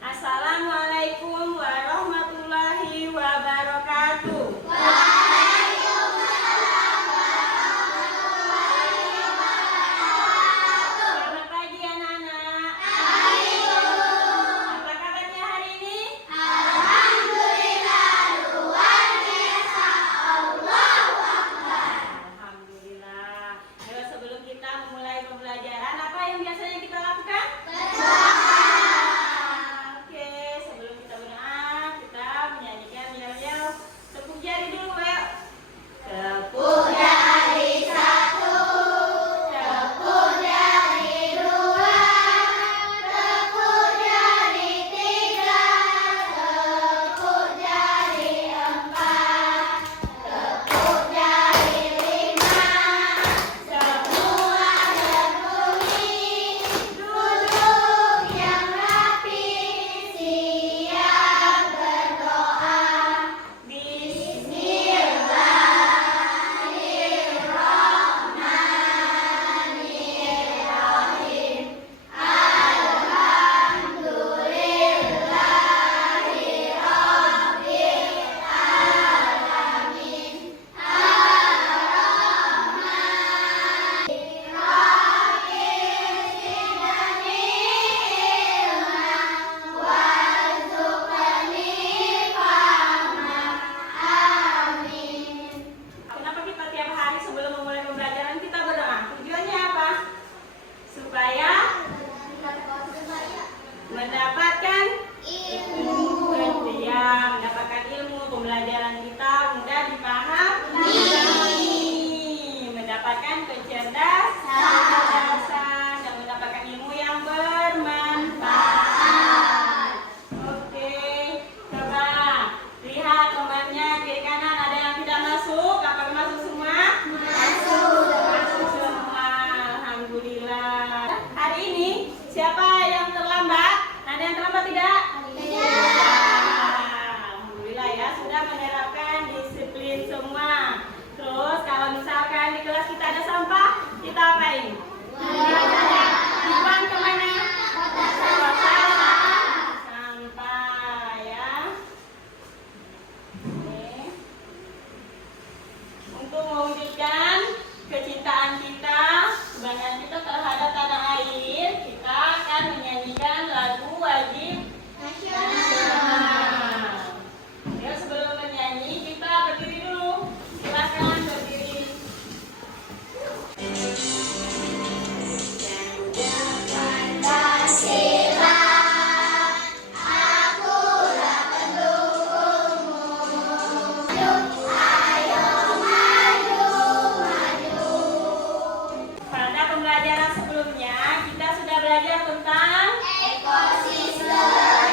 Assalamualaikum warahmatullahi wabarakatuh. Selamat pagi anak-anak. Apa kabarnya hari ini? Alhamdulillah, luar biasa. Allahu Akbar. Alhamdulillah. Ayo sebelum kita memulai pembelajaran, apa yang biasanya kita lakukan? Oke, sebelum kita berdoa, kita menyanyikan yel-yel tepuk jari dulu, ayo. Tepuk Jari satu, tepuk jari dua, tepuk jari tiga, tepuk jari empat, tepuk jari lima. Semua berbunyi, duduk yang rapi, siap berdoa. Bismillahirrahmanirrahim. Alhamdulillahirabbil alamin. Kenapa kita tiap hari sebelum memulai pembelajaran kita berdoa? Tujuannya apa? Supaya mendapatkan ilmu. Ya, mendapatkan ilmu, pembelajaran kita mudah dipahami, mendapatkan kecerdasan dan mendapatkan ilmu yang bermanfaat. Oke, coba lihat temannya kiri kanan, ada yang tidak masuk. Apakah masuk semua? Masuk semua. Alhamdulillah. Hari ini siapa yang terlambat? Ada yang terlambat tidak? Alhamdulillah ya, sudah menerapkan disiplin semua. Terus kalau misalkan di kelas kita ada sampah, kita apain? Dibuang kemana? Sampah ya. Oke. Untuk mewujudkan kecintaan kita, kebanggaan kita terhadap tanah air, kita akan menyanyikan lagu wajib nasional. Ya, sebelum menyanyi kita berdiri dulu. Silakan berdiri. Pancasila, akulah pendukungmu. Ayo maju, maju. Pada pembelajaran sebelumnya kita sudah belajar tentang ekosistem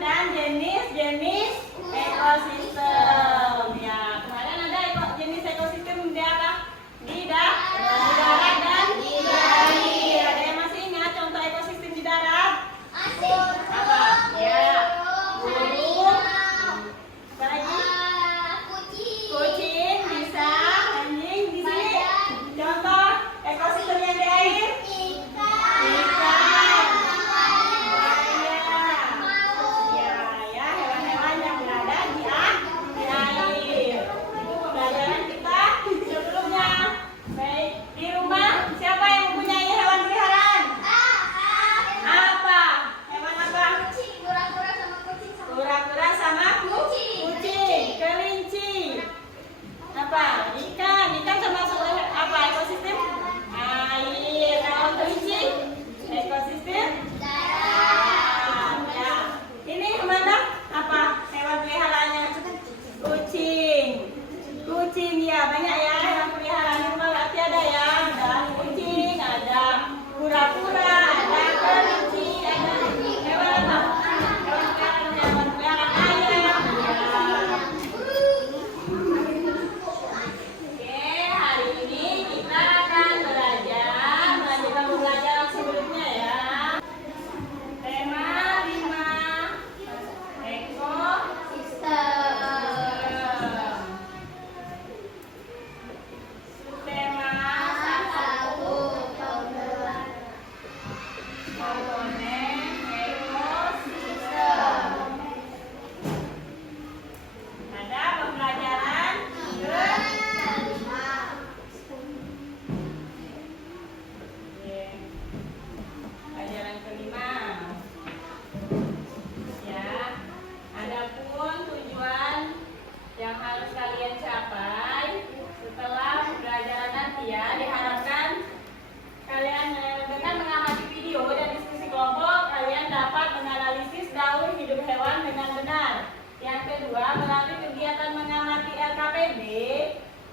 dan jenis-jenis ekosistem. Ya, kemarin ada jenis ekosistem di apa? Di darat dan di air. Ada yang masih ingat contoh ekosistem di darat? Apa? Ya, burung. Apa lagi? Kucing, bisa, anjing di sini. Contoh ekosistem yang di air? Ikan, buaya, ya, hewan-hewan yang berada di air. Itu pembelajaran kita sebelumnya. Baik, di rumah siapa yang mempunyai hewan peliharaan? Apa? Hewan apa? Kura-kura sama kucing, kelinci. Apa? Ikan termasuk apa ekosistem? Air. Kalau kelinci? Ekosistem? Ya. Ini mana? Apa? Hewan peliharaannya? Kucing ya, banyak ya hewan peliharaan di rumah, berarti ada ya. Ada kucing,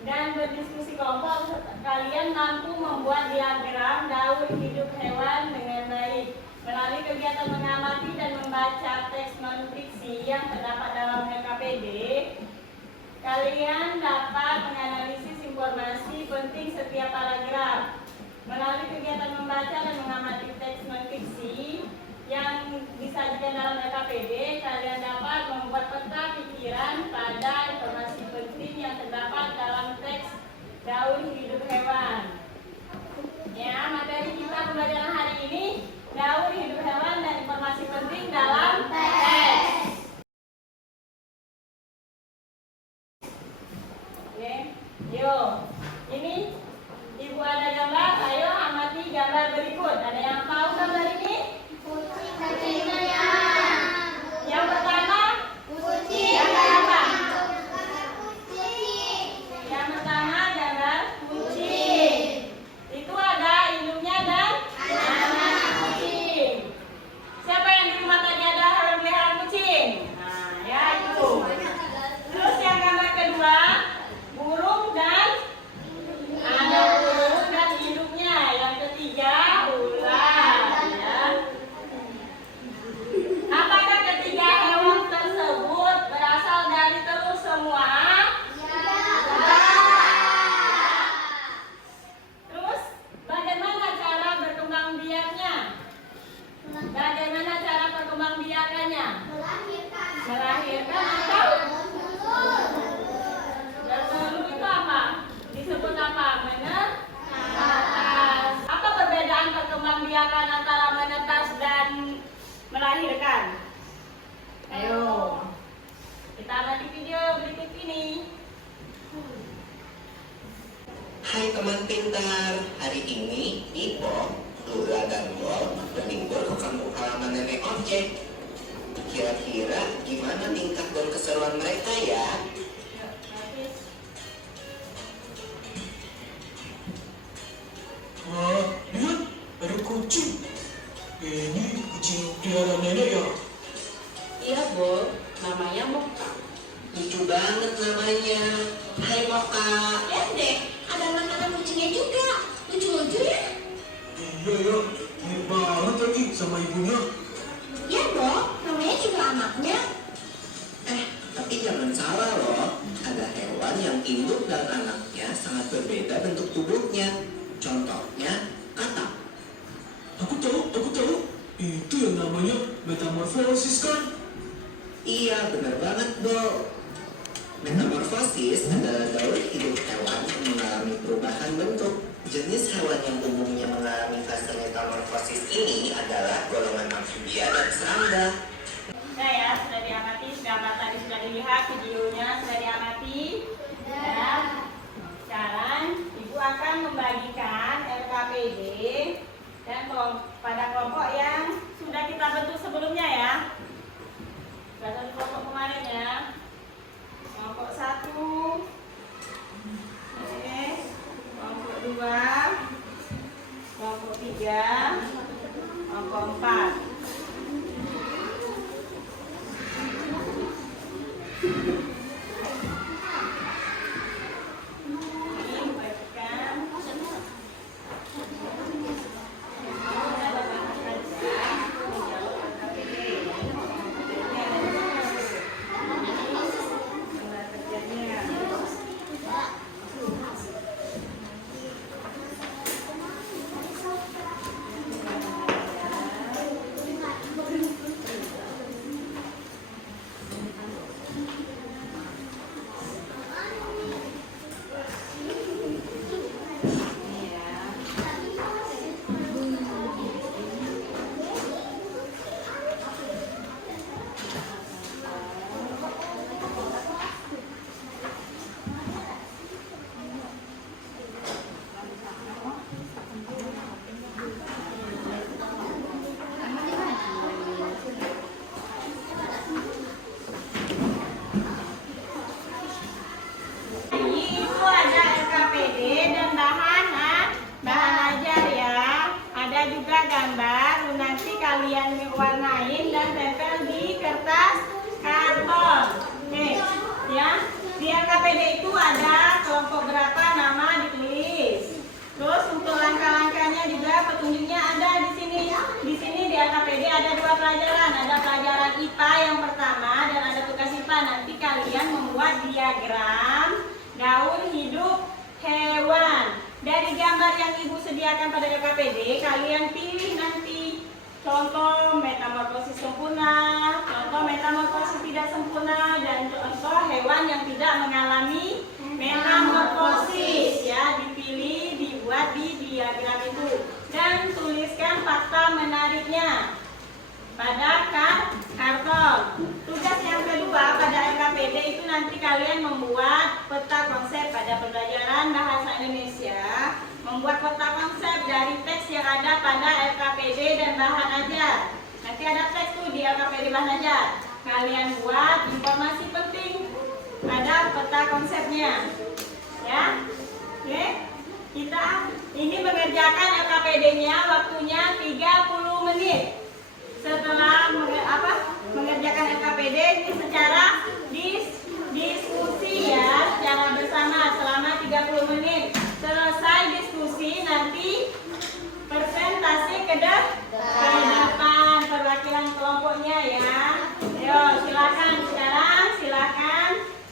dan berdiskusi kelompok, kalian mampu membuat diagram daur hidup hewan dengan baik. Melalui kegiatan mengamati dan membaca teks non-fiksi yang terdapat dalam LKPD, kalian dapat menganalisis informasi penting setiap paragraf. Melalui kegiatan membaca dan mengamati teks non-fiksi yang disajikan dalam LKPD, kalian dapat membuat peta pikiran pada informasi penting yang terdapat dalam teks daur hidup hewan. Ya, materi kita pembelajaran hari ini daur hidup hewan dan informasi penting dalam teks. Oke, yuk. Ini Ibu ada gambar, ayo amati gambar berikut. Ada yang tahu gambar ini? Yang pertama, gambar apa? Yang pertama gambar kucing. Itu ada induknya dan anak kucing. Siapa yang di rumah tadi ada hewan peliharaan kucing? Nah, ya itu. Terus yang gambar kedua, burung dan ada burung dan induknya. Yang ketiga, ular. Ya. Apakah ketiga hewan tersebut berasal dari telur semua? Terus bagaimana cara berkembang biaknya? Bagaimana cara berkembang biakannya? Melahirkan atau bertelur itu apa? Disebut apa? Menetas. Apa perbedaan perkembang biakan antara menetas dan melahirkan? Ayo, kita amati video berikut ini. Hai teman pintar, hari ini Ipo, Lula, dan Bol berlibur ke kampung halaman nenek ojek. Kira-kira gimana tingkah dan keseruan mereka ya? Wah, lihat, ada kucing. Ini kucing peliharaan nenek ya? Iya, Bo. Namanya Moka. Lucu banget namanya. Hai Moka. Lihat deh, ada anak-anak kucingnya juga. Lucu-lucu ya? Iya ya, mirip banget lagi sama ibunya. Ya dong, namanya juga anaknya. Tapi jangan salah loh. Ada hewan yang induk dan anaknya sangat berbeda bentuk tubuhnya. Contohnya, katak. Aku tahu. Itu yang namanya metamorfosis kan? Iya, benar banget, Bo. Metamorfosis adalah daur hidup hewan yang mengalami perubahan bentuk. Jenis hewan yang umumnya mengalami fase metamorfosis ini adalah golongan amfibia dan serangga. Nah ya, sudah diamati, tadi sudah dilihat videonya, sudah diamati. Dan sekarang Ibu akan membagikan LKPD dan pada kelompok yang sudah kita bentuk sebelumnya ya. Sudah kelompok kemarin ya. Kelompok 1, kelompok 2, kelompok 3, kelompok 4. kalian warnain dan tempel di kertas karton. Oke, ya. Di LKPD itu ada kelompok berapa nama ditulis. Terus untuk langkah-langkahnya juga petunjuknya ada di sini. Di sini di LKPD ada 2 pelajaran. Ada pelajaran IPA yang pertama dan ada tugas IPA. Nanti kalian membuat diagram daun hidup hewan. Dari gambar yang Ibu sediakan pada LKPD, kalian pilih nanti contoh metamorfosis sempurna, contoh metamorfosis tidak sempurna, dan contoh hewan yang tidak mengalami metamorfosis. Ya, dipilih, dibuat di diagram itu, dan tuliskan fakta menariknya pada karton. Tugas yang kedua pada LKPD itu nanti kalian membuat peta konsep pada pembelajaran bahasa Indonesia. Membuat peta konsep dari teks yang ada pada LKPD dan bahan ajar. Nanti ada teks tuh di LKPD bahan ajar. Kalian buat informasi penting pada peta konsepnya. Ya, oke. Kita ini mengerjakan LKPD-nya, waktunya 30 menit. Setelah mengerjakan LKPD ini secara diskusi ya, secara bersama selama 30 menit. Selesai diskusi nanti presentasi ke depan perwakilan kelompoknya ya. Ayo silakan sekarang, silakan.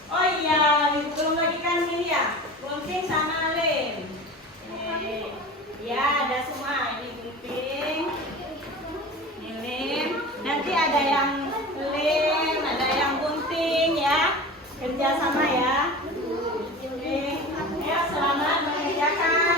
Oh iya, belum lagi kan ini ya, gunting sama lem. Ya ada semua, ini gunting, ini lem. Nanti ada yang lem, ada yang gunting ya. Kerja sama ya. Oke, ya selamat mengerjakan.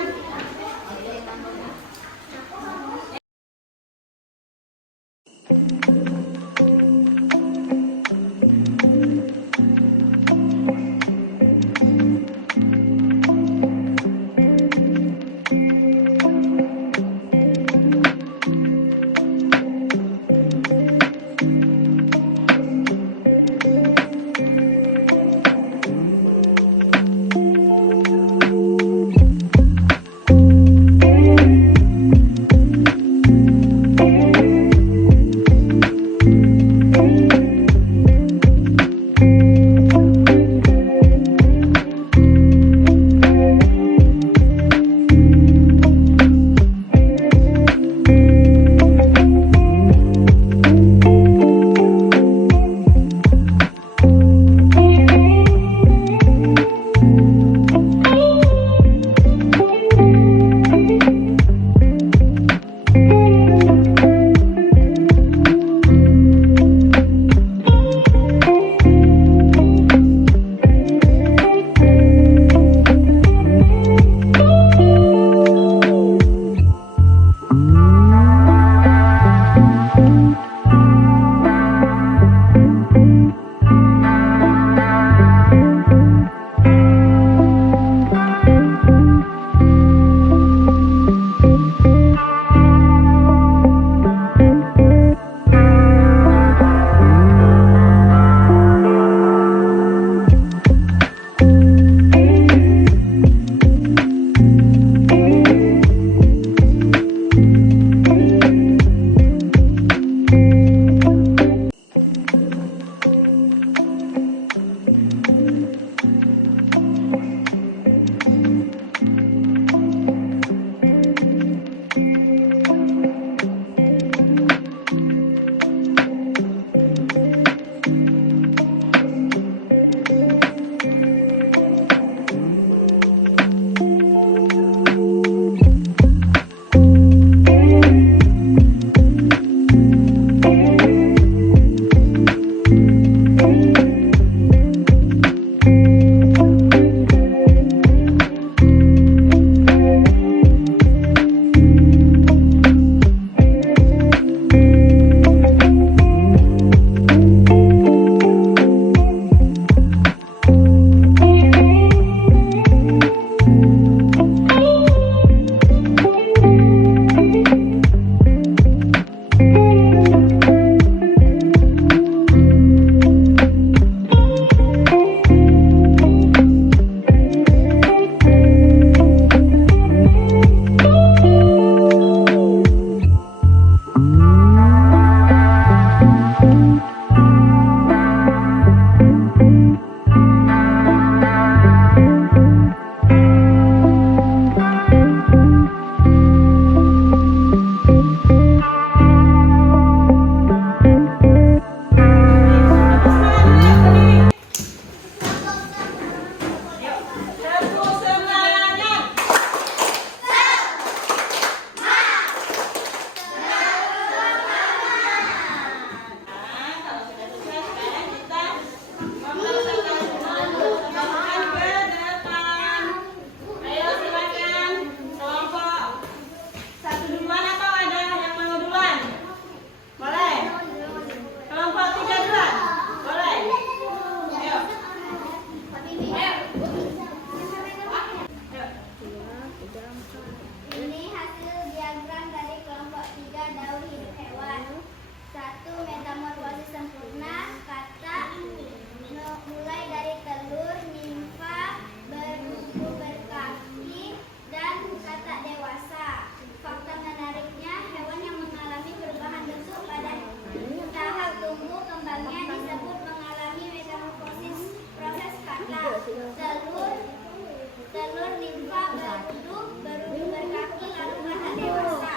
dewasa.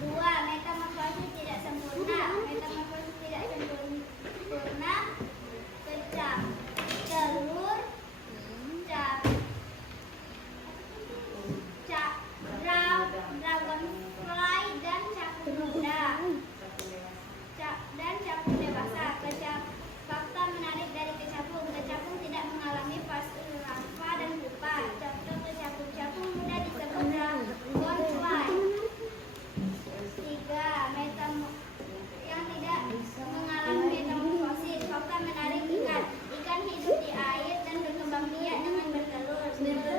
2. Metamorfosis tidak sempurna. Metamorfosis tidak sempurna pecah telur, dragonfly dan capung muda dan capung dewasa. Fakta menarik dari kecapung. Kecapung tidak mengalami fase larva dan pupa. Contoh kecapung muda disebut dragonfly. 3. Yang tidak mengalami metamorfosis. Fakta menarik ikan hidup di air dan berkembang biak dengan bertelur.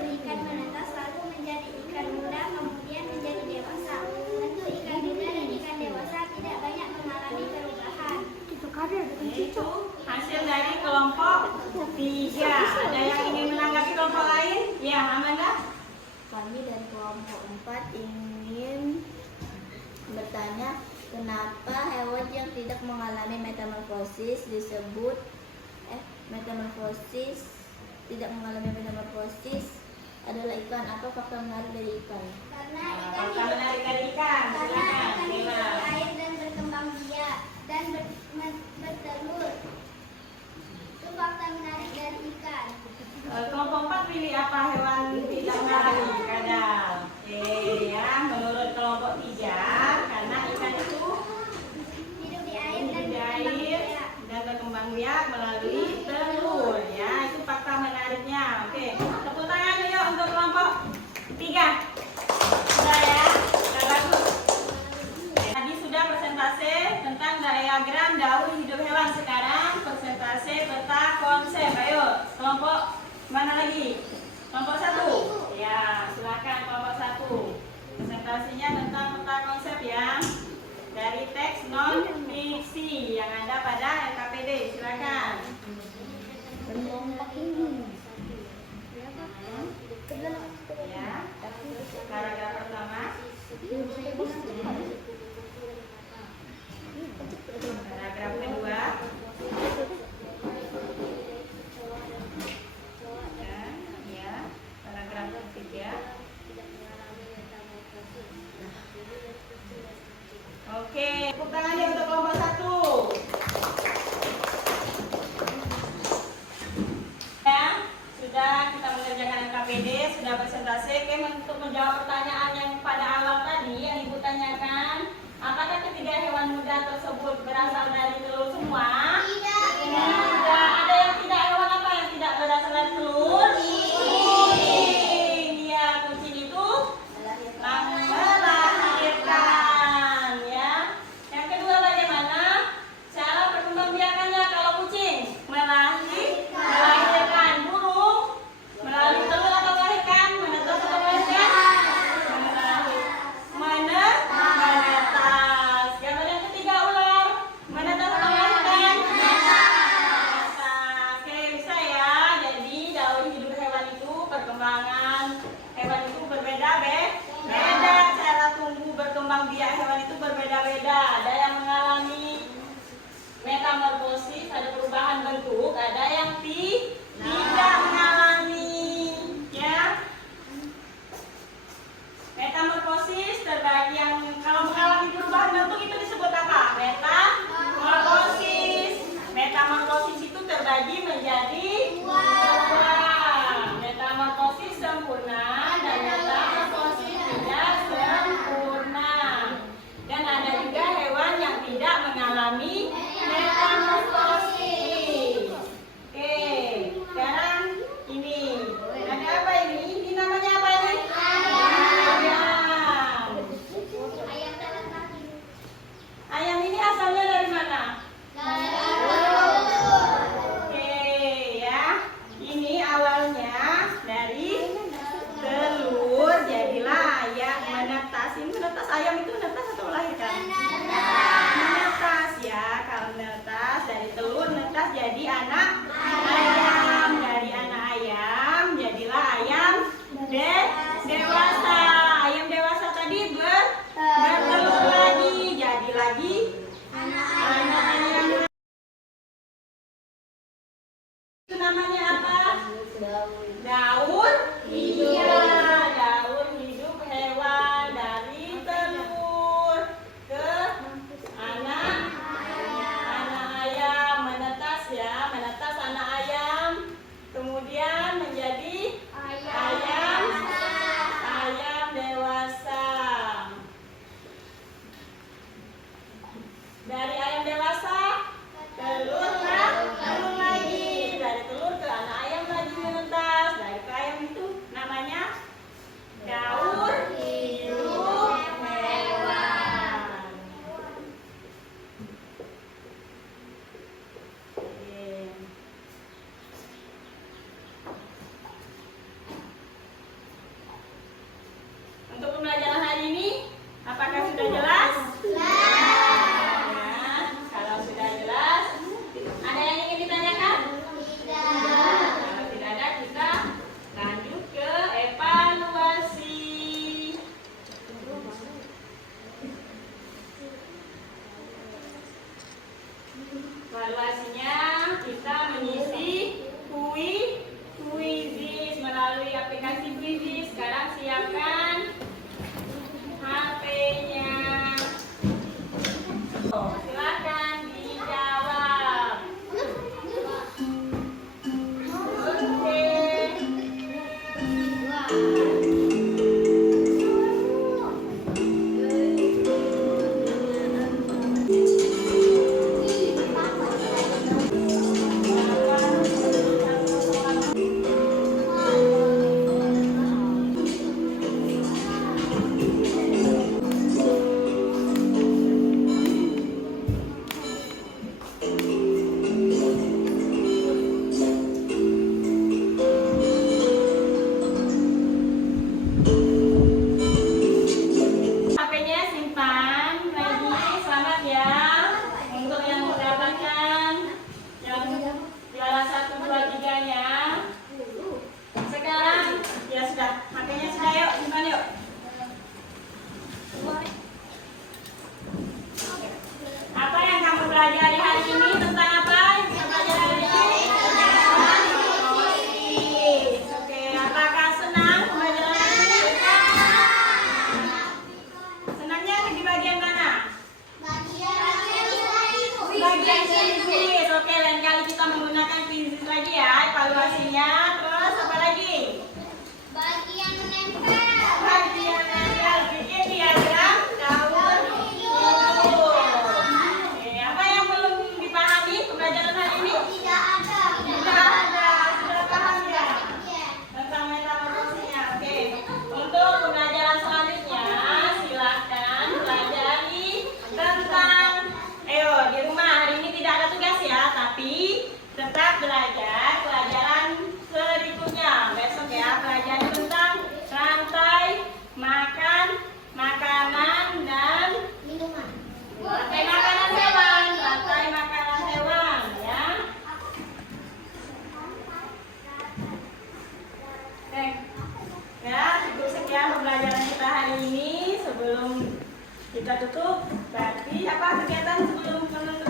Ikan menetas lalu menjadi ikan muda kemudian menjadi dewasa. Bentuk ikan muda dan ikan dewasa tidak banyak mengalami perubahan. Itu hasil dari kelompok 3. Ada yang ingin menanggapi kelompok lain? Ya, Amanda. Kami dari kelompok 4 ingin bertanya kenapa hewan yang tidak mengalami metamorfosis disebut tidak mengalami metamorfosis adalah ikan. Apa fakta menarik dari ikan? Karena Fakta menarik dari ikan. Silakan. ikan hidup Bella. di air dan berkembang biak dan bertelur. Itu fakta menarik dari ikan. Kelompok 4 pilih apa hewan tidak mengalami kadal? Oke ya, menurut kelompok 3 karena ikan itu Hidup di air hidup dan di berkembang air biak. dan berkembang biak melalui telur ya, itu fakta menariknya. Oke, tepuk tangan yuk untuk kelompok 3. Sudah ya, sudah bagus. Tadi sudah presentase tentang diagram daur hidup hewan. Sekarang presentase peta konsep. Ayo, kelompok mana lagi? Kelompok 1. Ya, silakan kelompok 1. Presentasinya tentang peta konsep yang dari teks non fiksi yang ada pada LKPD. Silakan. Ya. Paragraf pertama. Paragraf kedua. Ya. Paragraf ketiga. Oke, tepuk tangannya untuk kelompok 1. Ya, sudah kita mengerjakan LKPD, sudah presentasi. Oke, untuk menjawab pertanyaan yang pada awal tadi yang Ibu tanyakan, apakah ketiga hewan muda tersebut berasal dari telur semua? Tidak. Tidak. Ada yang tidak, hewan apa yang tidak berasal dari telur? Kucing. Iya, kucing itu melahirkan. Ya. Yang kedua, bagaimana cara perkembangbiakannya kalau kucing? Melahirkan. Burung melalui telur atau melahirkan? Menetas atau melahirkan? Menetas. Gambar yang ketiga, ular menetas atau melahirkan? Menetas. Oke, bisa ya. Jadi daur hidup hewan itu, perkembangan hewan itu berbeda, beda. Cara tumbuh berkembang biak hewan itu berbeda-beda. Ada yang mengalami metamorfosis, ada perubahan bentuk, ada yang tidak mengalami. Ya. Metamorfosis terbagi yang kalau mengalami perubahan bentuk itu disebut apa? Metamorfosis. Metamorfosis itu terbagi menjadi dua. Metamorfosis sempurna dan metamorfosis tidak sempurna. Dan ada juga hewan yang tidak mengalami metamorfosis. Oke, sekarang ini ada apa ini? Ini namanya apa ini? Ayam. Ayam ini asalnya dari mana? Oke ya, ini awalnya dari telur, jadilah ayam menetas. Ini menetas, ayam itu menetas atau melahirkan? Menetas ya, kalau menetas dari telur menetas jadi anak ayam. Dari anak ayam jadilah ayam dewasa. Ayam dewasa tadi bertelur lagi, jadi lagi anak ayam. Itu namanya apa? Daur hidup. Daur hidup hewan dari telur. Evaluasinya kita mengisi Quizizz melalui aplikasi Quizizz. Sekarang siapkan HP-nya. Silakan dijawab. Oke. HP-nya simpan, ready, selamat ya. Untuk yang mendapatkan yang juara 1, 2, 3-nya. Sekarang ya sudah, HP-nya sudah, yuk simpan yuk. Apa yang kamu pelajari hari ini, tentang apa? Yang kamu pelajari hari ini? Oke, apakah senang pembelajaran hari ini? Senangnya di bagian mana? Bagian Quizizz. Oke, lain kali kita menggunakan Quizizz lagi ya, evaluasinya. Terus apa lagi? Bagian menempel. Bagian nempel, bikin diagram daun hijau. Oke, apa yang belum dipahami pembelajaran hari ini? Tidak ada. Tidak ada, sudah paham ya? Tentang metamorfosisnya. Oke, untuk pembelajaran selanjutnya silakan pelajari tentang, ayo di rumah hari ini tidak ada tugas ya, tapi tetap belajar pelajaran berikutnya besok ya, pelajaran tentang rantai makan, makanan dan Minuman. rantai makanan hewan, rantai makanan hewan ya. Oke. Ya, cukup sekian pembelajaran kita hari ini. Sebelum kita tutup, berarti apa kegiatan sebelum menutup